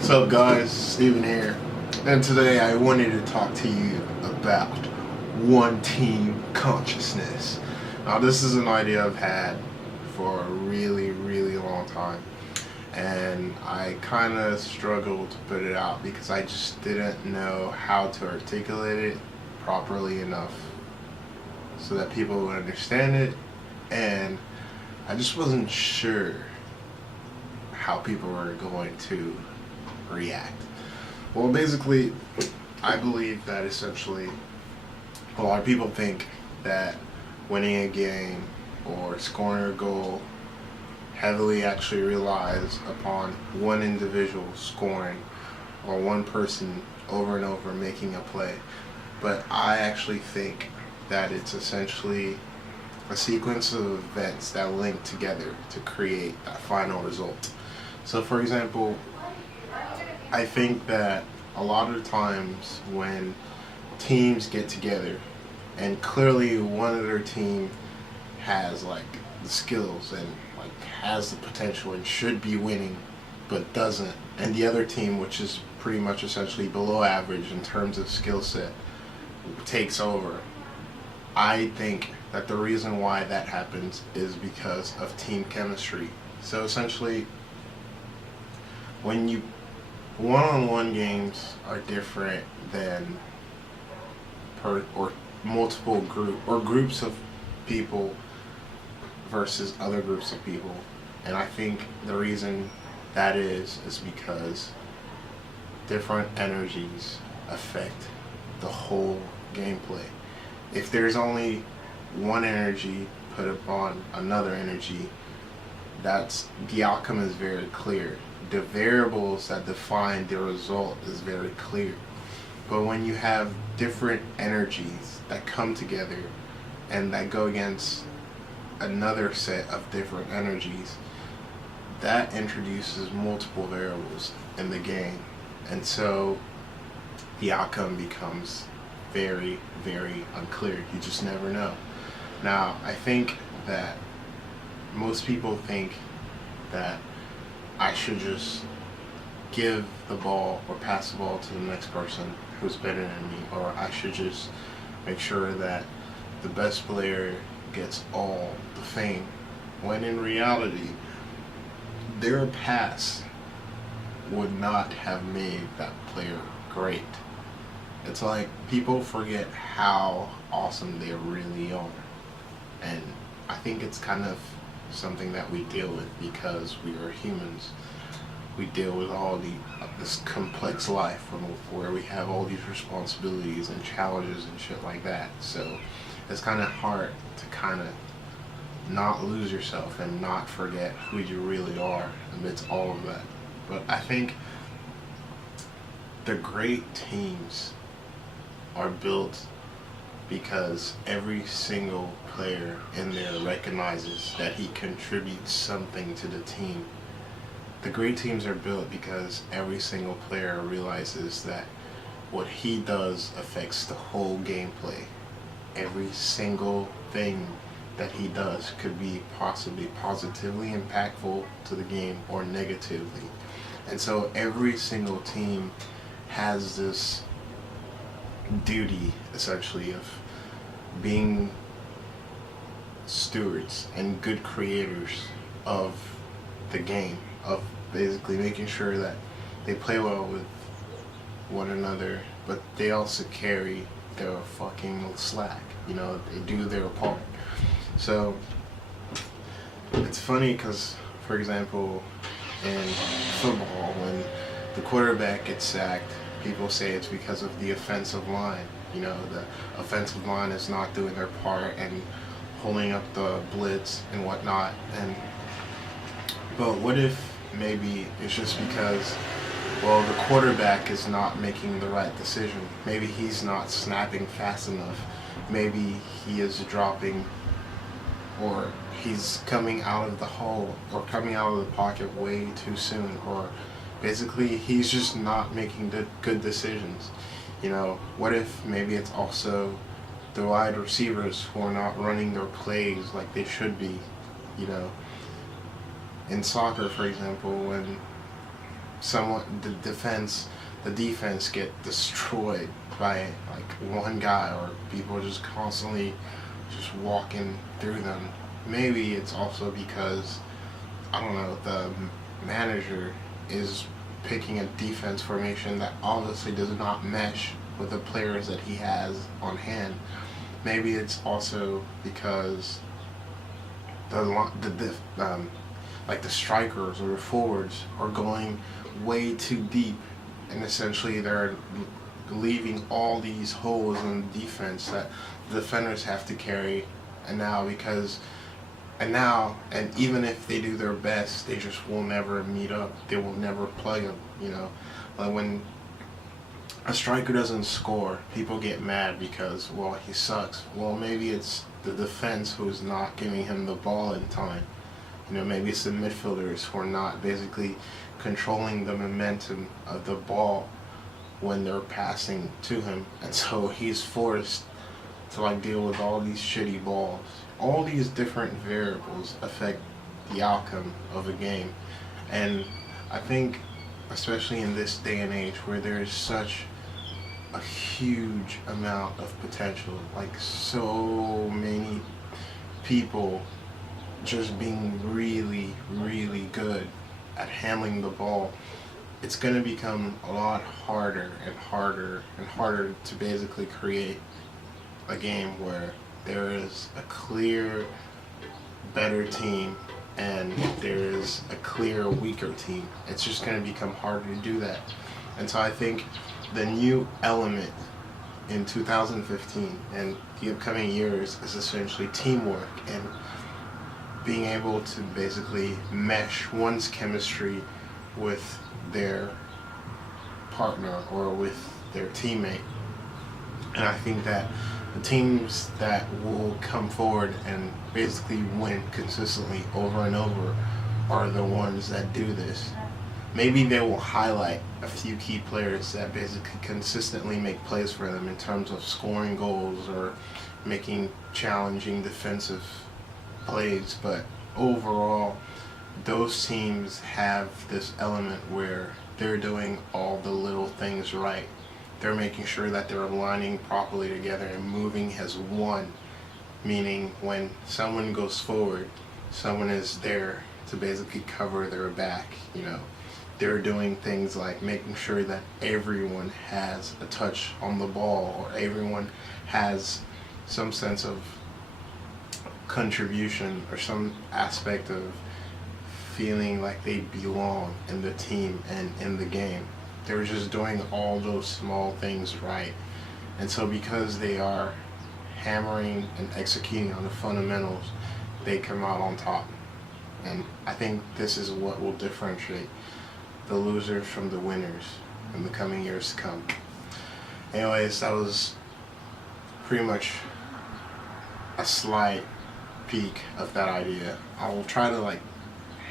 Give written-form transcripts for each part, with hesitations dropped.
What's up, guys? Steven here, and today I wanted to talk to you about one team consciousness. Now, this is an idea I've had for a really, really long time, and I kind of struggled to put it out because I just didn't know how to articulate it properly enough so that people would understand it, and I just wasn't sure how people were going to react. Well, basically, I believe that essentially a lot of people think that winning a game or scoring a goal heavily actually relies upon one individual scoring or one person over and over making a play. But I actually think that it's essentially a sequence of events that link together to create that final result. So, for example, I think that a lot of times when teams get together and clearly one of their team has like the skills and like has the potential and should be winning but doesn't, and the other team, which is pretty much essentially below average in terms of skill set, takes over, I think that the reason why that happens is because of team chemistry. So essentially, when you one-on-one games are different than or multiple groups of people versus other groups of people, and I think the reason that is because different energies affect the whole gameplay. If there's only one energy put upon another energy, that's the outcome is very clear. The variables that define the result is very clear. But when you have different energies that come together and that go against another set of different energies, that introduces multiple variables in the game. And so the outcome becomes very, very unclear. You just never know. Now, I think that most people think that I should just give the ball or pass the ball to the next person who's better than me, or I should just make sure that the best player gets all the fame, when in reality, their pass would not have made that player great. It's like people forget how awesome they really are, and I think it's kind of something that we deal with because we are humans. We deal with this complex life from where we have all these responsibilities and challenges and shit like that. So it's kind of hard to kind of not lose yourself and not forget who you really are amidst all of that. But I think the great teams are built because every single player in there recognizes that he contributes something to the team. The great teams are built because every single player realizes that what he does affects the whole gameplay. Every single thing that he does could be possibly positively impactful to the game or negatively. And so every single team has this duty, essentially, of being stewards and good creators of the game, of basically making sure that they play well with one another, but they also carry their fucking slack. They do their part. So it's funny because, for example, in football, when the quarterback gets sacked, people say it's because of the offensive line. The offensive line is not doing their part and holding up the blitz and whatnot. But what if maybe it's just because, well, the quarterback is not making the right decision. Maybe he's not snapping fast enough. Maybe he is dropping, or he's coming out of the hole or coming out of the pocket way too soon, or basically he's just not making good decisions. What if maybe it's also the wide receivers who are not running their plays like they should be? In soccer, for example, when the defense get destroyed by like one guy, or people just constantly just walking through them. Maybe it's also because, I don't know, the manager is picking a defense formation that obviously does not mesh with the players that he has on hand. Maybe it's also because like the strikers or the forwards are going way too deep, and essentially they're leaving all these holes in the defense that the defenders have to carry. And even if they do their best, they just will never meet up. They will never play them. Like when a striker doesn't score, people get mad because, well, he sucks. Well, maybe it's the defense who's not giving him the ball in time. Maybe it's the midfielders who are not basically controlling the momentum of the ball when they're passing to him, and so he's forced to like deal with all these shitty balls. All these different variables affect the outcome of a game, and I think, especially in this day and age where there is such a huge amount of potential, like so many people just being really, really good at handling the ball, it's going to become a lot harder and harder and harder to basically create a game where there is a clear better team and there is a clear weaker team. It's just going to become harder to do that. And so I think the new element in 2015 and the upcoming years is essentially teamwork and being able to basically mesh one's chemistry with their partner or with their teammate. And I think that the teams that will come forward and basically win consistently over and over are the ones that do this. Maybe they will highlight a few key players that basically consistently make plays for them in terms of scoring goals or making challenging defensive plays, but overall those teams have this element where they're doing all the little things right. They're making sure that they're aligning properly together and moving as one, meaning when someone goes forward, someone is there to basically cover their back. They're doing things like making sure that everyone has a touch on the ball, or everyone has some sense of contribution or some aspect of feeling like they belong in the team and in the game. They're just doing all those small things right. And so because they are hammering and executing on the fundamentals, they come out on top. And I think this is what will differentiate the losers from the winners in the coming years to come. Anyways, that was pretty much a slight peek of that idea. I will try to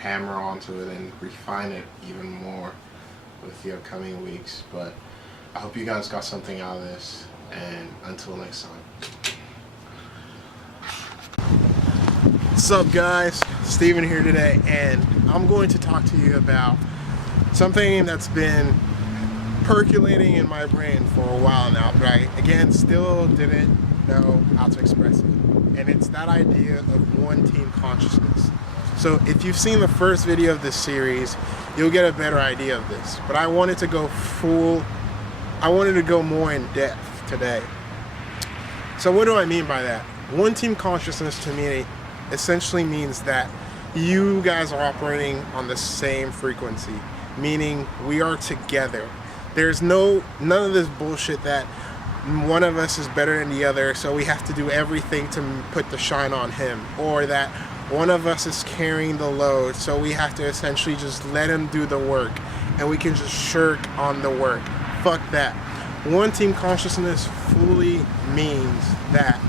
hammer onto it and refine it even more with the upcoming weeks, but I hope you guys got something out of this, and until next time. What's up, guys? Steven here today, and I'm going to talk to you about something that's been percolating in my brain for a while now, but I, again, still didn't know how to express it. And it's that idea of one team consciousness. So if you've seen the first video of this series, you'll get a better idea of this. But I wanted to go more in depth today. So what do I mean by that? One team consciousness to me essentially means that you guys are operating on the same frequency, meaning we are together. There's none of this bullshit that one of us is better than the other, so we have to do everything to put the shine on him, or that one of us is carrying the load, so we have to essentially just let him do the work and we can just shirk on the work. Fuck that. One team consciousness fully means that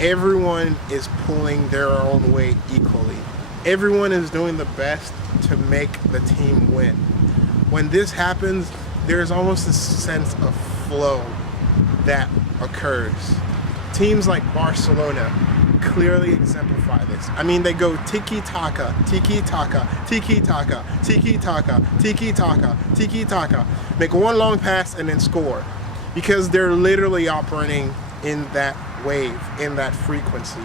everyone is pulling their own weight equally. Everyone is doing the best to make the team win. When this happens, there's almost a sense of flow that occurs. Teams like Barcelona clearly exemplify this. minutes. I mean, they go tiki-taka, tiki-taka, tiki-taka, tiki-taka, tiki-taka, tiki-taka, make one long pass and then score. Because they're literally operating in that wave, in that frequency.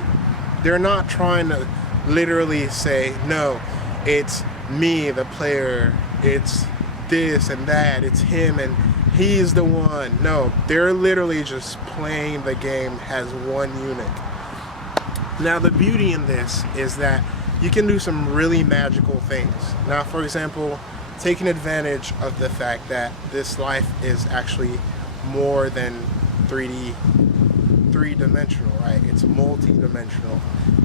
They're not trying to literally say, no, it's me, the player, it's this and that, it's him and he's the one. No, they're literally just playing the game as one unit. Now, the beauty in this is that you can do some really magical things. Now, for example, taking advantage of the fact that this life is actually more than three-dimensional, right? It's multi-dimensional.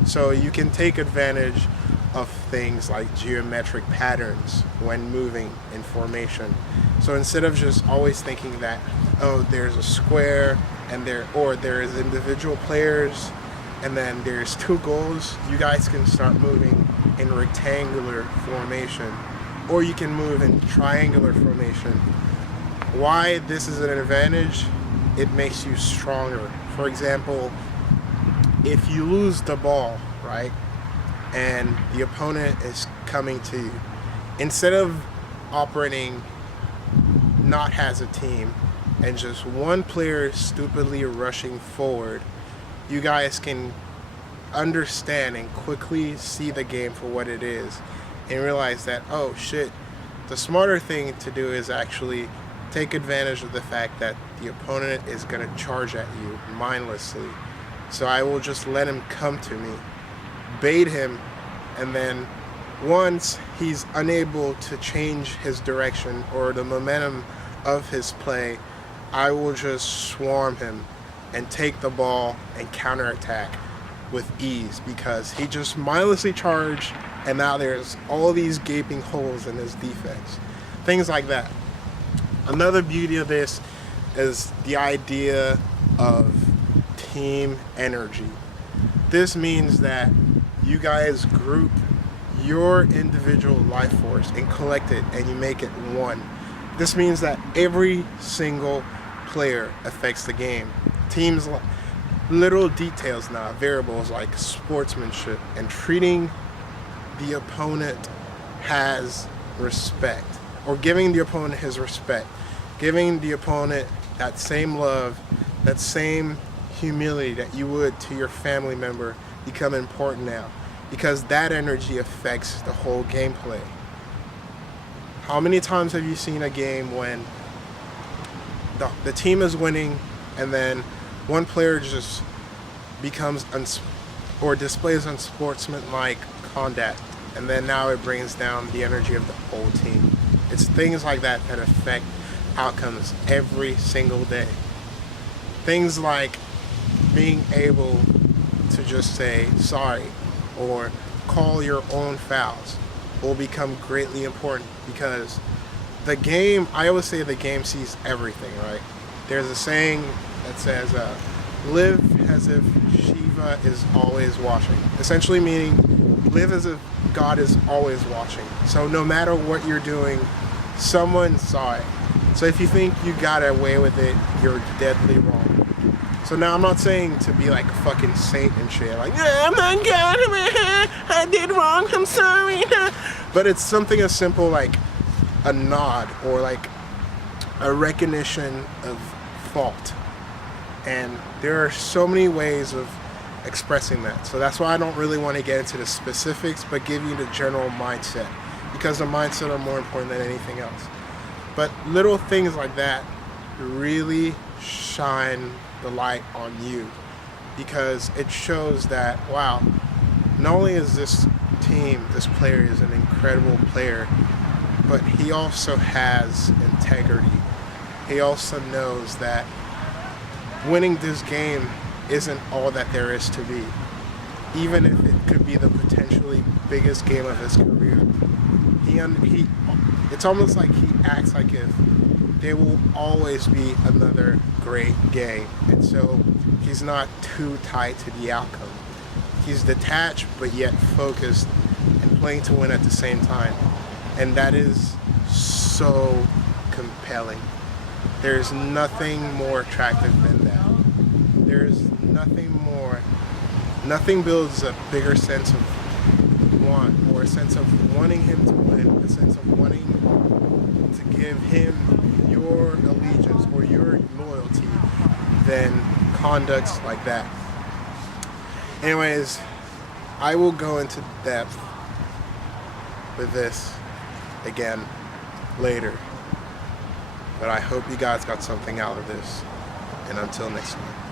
So you can take advantage of things like geometric patterns when moving in formation. So instead of just always thinking that, oh, there's a square and there is individual players and then there's two goals, you guys can start moving in rectangular formation, or you can move in triangular formation. Why this is an advantage? It makes you stronger. For example, if you lose the ball, right, and the opponent is coming to you, instead of operating not as a team and just one player stupidly rushing forward, you guys can understand and quickly see the game for what it is and realize that, oh shit, the smarter thing to do is actually take advantage of the fact that the opponent is going to charge at you mindlessly. So I will just let him come to me, bait him, and then once he's unable to change his direction or the momentum of his play, I will just swarm him and take the ball and counterattack with ease because he just mindlessly charged and now there's all these gaping holes in his defense. Things like that. Another beauty of this is the idea of team energy. This means that you guys group your individual life force and collect it and you make it one. This means that every single player affects the game. Teams, little details now, variables like sportsmanship and treating the opponent has respect, or giving the opponent his respect, giving the opponent that same love, that same humility that you would to your family member become important now, because that energy affects the whole gameplay. How many times have you seen a game when the team is winning and then one player just becomes or displays unsportsmanlike conduct, and then now it brings down the energy of the whole team? It's things like that that affect outcomes every single day. Things like being able to just say sorry or call your own fouls will become greatly important, because the game, I always say the game sees everything, right? There's a saying that says, live as if Shiva is always watching. Essentially meaning, live as if God is always watching. So no matter what you're doing, someone saw it. So if you think you got away with it, you're deadly wrong. So now I'm not saying to be like a fucking saint and shit, like, oh my God, I did wrong, I'm sorry. But it's something as simple like a nod or like a recognition of fault. And there are so many ways of expressing that. So that's why I don't really want to get into the specifics, but give you the general mindset, because the mindset are more important than anything else. But little things like that really shine the light on you, because it shows that, wow, not only is this team, this player is an incredible player, but he also has integrity. He also knows that winning this game isn't all that there is to be. Even if it could be the potentially biggest game of his career, it's almost like he acts like if there will always be another great game. And so he's not too tied to the outcome. He's detached, but yet focused and playing to win at the same time. And that is so compelling. There's nothing more attractive than that. There's nothing more Nothing builds a bigger sense of want, or a sense of wanting him to win, a sense of wanting to give him your allegiance or your loyalty than conducts like that. Anyways, I will go into depth with this again later. But I hope you guys got something out of this. And until next time.